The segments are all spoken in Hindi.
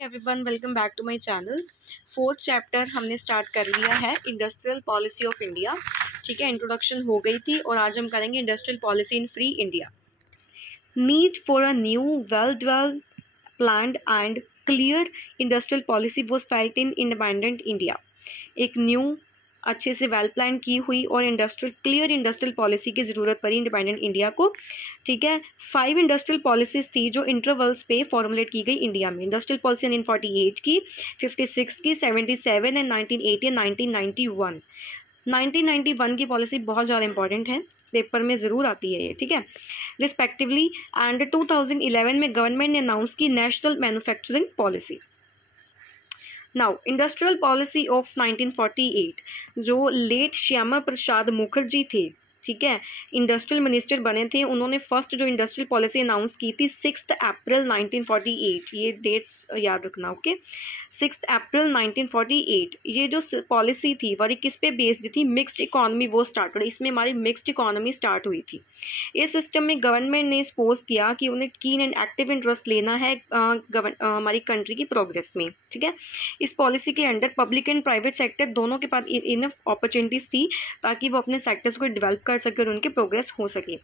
Everyone welcome back to my channel. Fourth chapter हमने स्टार्ट कर लिया है इंडस्ट्रियल पॉलिसी ऑफ इंडिया। ठीक है, इंट्रोडक्शन हो गई थी और आज हम करेंगे industrial policy in free India. Need for a new well developed planned and clear industrial policy was felt in independent India. एक न्यू अच्छे से वेल प्लान की हुई और क्लियर इंडस्ट्रियल पॉलिसी की ज़रूरत पड़ी इंडिपेंडेंट इंडिया को। ठीक है, 5 इंडस्ट्रियल पॉलिसीज़ थी जो इंटरवल्स पे फॉर्मुलेट की गई इंडिया में। इंडस्ट्रियल पॉलिसी 1948 की, 56 की, 77 एंड 1980 एंड 1991। 1991 की पॉलिसी बहुत ज़्यादा इंपॉर्टेंट है, पेपर में ज़रूर आती है ये। ठीक है, रिस्पेक्टिवली। एंड 2011 में गवर्नमेंट ने अनाउंस की national manufacturing policy. Now industrial policy of 1948 जो लेट श्यामा प्रसाद मुखर्जी थे, ठीक है, इंडस्ट्रियल मिनिस्टर बने थे, उन्होंने फर्स्ट जो इंडस्ट्रियल पॉलिसी अनाउंस की थी 6 अप्रैल 1948। ये डेट्स याद रखना। ओके, 6 अप्रैल 1948 ये जो पॉलिसी थी वो किस पे बेस्ड थी? मिक्स्ड इकोनॉमी वो स्टार्ट हुई, इसमें हमारी मिक्स्ड इकोनॉमी स्टार्ट हुई थी। इस सिस्टम में गवर्नमेंट ने सपोज किया कि उन्हें कीन एंड एक्टिव इंटरेस्ट लेना है हमारी कंट्री की प्रोग्रेस में। ठीक है, इस पॉलिसी के under public and private sector दोनों के पास इनफ अपॉर्चुनिटीज़ थी ताकि वो अपने सेक्टर्स को डेवलप कर सके और उनके प्रोग्रेस हो सके।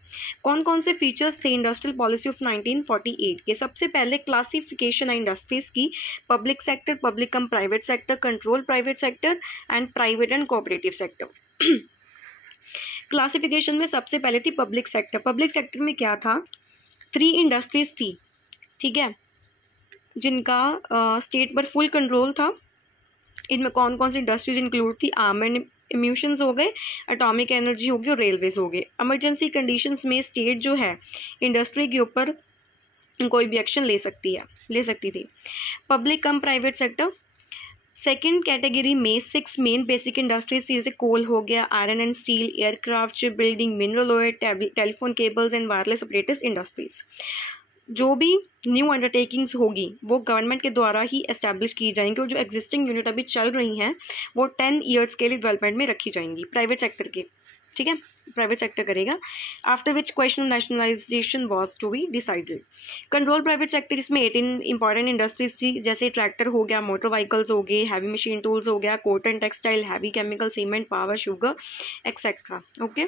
कौन कौन से फीचर्स थे इंडस्ट्रियल पॉलिसी ऑफ 1948 के? सबसे पहले क्लासिफिकेशन है इंडस्ट्रीज की, public sector, public come private sector, control private sector and private and cooperative sector. Classification में सबसे पहले थी पब्लिक सेक्टर। पब्लिक सेक्टर में क्या था? 3 इंडस्ट्रीज थी, ठीक है, जिनका स्टेट पर फुल कंट्रोल था। इनमें कौन कौन सी इंडस्ट्रीज इंक्लूड थी? आर्म्ड एम्यूशंस हो गए, एटॉमिक एनर्जी हो गई और रेलवेज हो गए। इमरजेंसी कंडीशंस में स्टेट जो है इंडस्ट्री के ऊपर कोई भी एक्शन ले सकती थी। पब्लिक कम प्राइवेट सेक्टर सेकेंड कैटेगरी में 6 मेन बेसिक इंडस्ट्रीज थी, जैसे कोल हो गया, iron and steel, aircraft, ship building, mineral oil, telephone cables and wireless operators industries. जो भी न्यू अंडरटेकिंग्स होगी वो गवर्नमेंट के द्वारा ही एस्टैब्लिश की जाएंगी और जो एग्जिस्टिंग यूनिट अभी चल रही हैं वो 10 ईयर्स के लिए डेवलपमेंट में रखी जाएंगी प्राइवेट सेक्टर के। ठीक है, प्राइवेट सेक्टर करेगा। After which question of nationalization was to be decided. Control private sector, इसमें 18 इंपॉर्टेंट इंडस्ट्रीज थी, जैसे ट्रैक्टर हो गया, मोटर व्हीकल्स हो गए, हैवी मशीन टूल्स हो गया, cotton textile, heavy chemical, cement, power, sugar etcetera. Okay,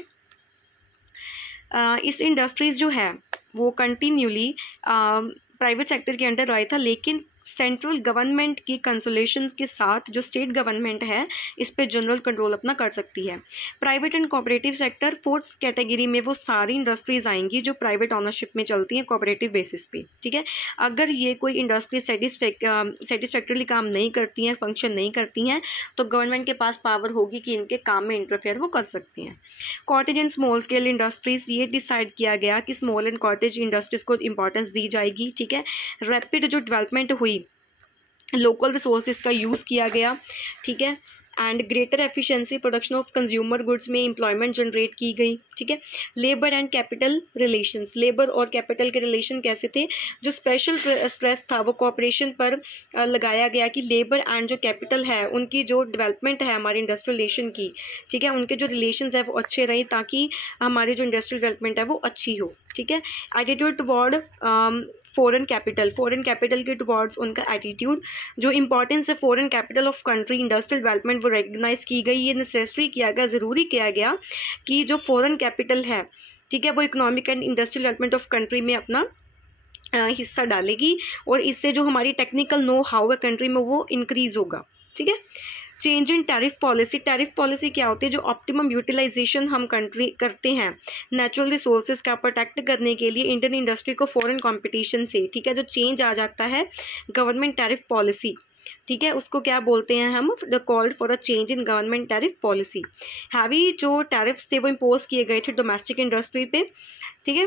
इस इंडस्ट्रीज जो है वो कंटिन्यूली प्राइवेट सेक्टर के अंडर आया था, लेकिन सेंट्रल गवर्नमेंट की कंसोलेशन के साथ जो स्टेट गवर्नमेंट है इस पे जनरल कंट्रोल अपना कर सकती है। Private and cooperative sector, fourth category में वो सारी इंडस्ट्रीज आएंगी जो प्राइवेट ऑनरशिप में चलती हैं कोऑपरेटिव बेसिस पे। ठीक है, अगर ये कोई इंडस्ट्री सेटिस्फैक्टरली काम नहीं करती हैं, फंक्शन नहीं करती हैं, तो गवर्नमेंट के पास पावर होगी कि इनके काम में इंटरफेयर वो कर सकती हैं। Cottage and small scale industries, ये डिसाइड किया गया कि स्मॉल एंड कॉटेज इंडस्ट्रीज को इंपॉर्टेंस दी जाएगी। ठीक है, रैपिड जो डेवलपमेंट हुई, लोकल रिसोर्सेज का यूज़ किया गया। ठीक है, and greater efficiency production of consumer goods में एम्प्लॉयमेंट जनरेट की गई। ठीक है, labour and capital relations, labour और कैपिटल के रिलेशन कैसे थे? जो स्पेशल स्ट्रेस था वो कोऑपरेशन पर लगाया गया कि लेबर एंड जो कैपिटल है उनकी जो डेवलपमेंट है हमारी इंडस्ट्रियल रिलेशन की, ठीक है, उनके जो रिलेशंस है वो अच्छे रहे ताकि हमारी जो इंडस्ट्रियल डेवलपमेंट है वो अच्छी हो। ठीक है, एटीट्यूड टुवर्ड फॉरेन कैपिटल के टुवर्ड्स उनका एटीट्यूड, जो इंपॉर्टेंस है foreign capital of country industrial development वो रिकग्नाइज की गई। ये नेसेसरी किया गया, ज़रूरी किया गया कि जो फॉरेन कैपिटल है, ठीक है, वो economic and industrial development of country में अपना हिस्सा डालेगी और इससे जो हमारी टेक्निकल नो हाउ है कंट्री में वो इंक्रीज़ होगा। ठीक है, change in tariff policy, tariff policy क्या होती है? जो ऑप्टिमम यूटिलाइजेशन हम कंट्री करते हैं नेचुरल रिसोर्सेज का प्रोटेक्ट करने के लिए इंडियन इंडस्ट्री को फॉरेन कंपटीशन से, ठीक है, जो चेंज आ जाता है गवर्नमेंट टैरिफ पॉलिसी, ठीक है, उसको क्या बोलते हैं हम? The called for a change in government tariff policy. Heavy जो टैरिफ्स थे वो इम्पोज किए गए थे डोमेस्टिक इंडस्ट्री पे, ठीक है,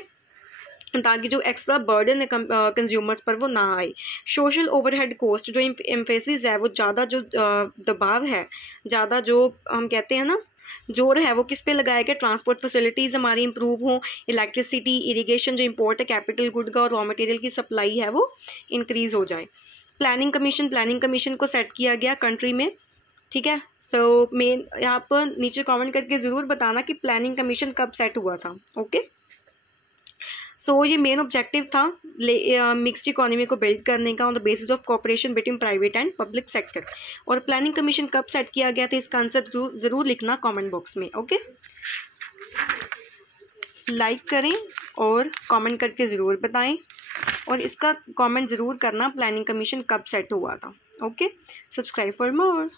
ताकि जो एक्स्ट्रा बर्डन है कंज्यूमर्स पर वो ना आए। सोशल ओवरहेड कॉस्ट, जो एम्फेसिस है वो ज़्यादा जो दबाव है, ज़्यादा जो हम कहते हैं ना जोर है वो किस पे लगाया गया? ट्रांसपोर्ट फैसिलिटीज़ हमारी इंप्रूव हों, इलेक्ट्रिसिटी, इरिगेशन जो इंपोर्ट है कैपिटल गुड का और रॉ मटेरियल की सप्लाई है वो इंक्रीज़ हो जाए। प्लानिंग कमीशन को सेट किया गया कंट्री में। ठीक है, तो मेन यहाँ पर नीचे कमेंट करके ज़रूर बताना कि प्लानिंग कमीशन कब सेट हुआ था। ओके, सो ये मेन ऑब्जेक्टिव था मिक्स्ड इकोनॉमी को बिल्ड करने का on the basis of cooperation between private and public sector. और प्लानिंग कमीशन कब सेट किया गया था, इसका आंसर ज़रूर लिखना कमेंट बॉक्स में। ओके, लाइक करें और कमेंट करके ज़रूर बताएं, और इसका कमेंट ज़रूर करना प्लानिंग कमीशन कब सेट हुआ था। Okay, subscribe for more.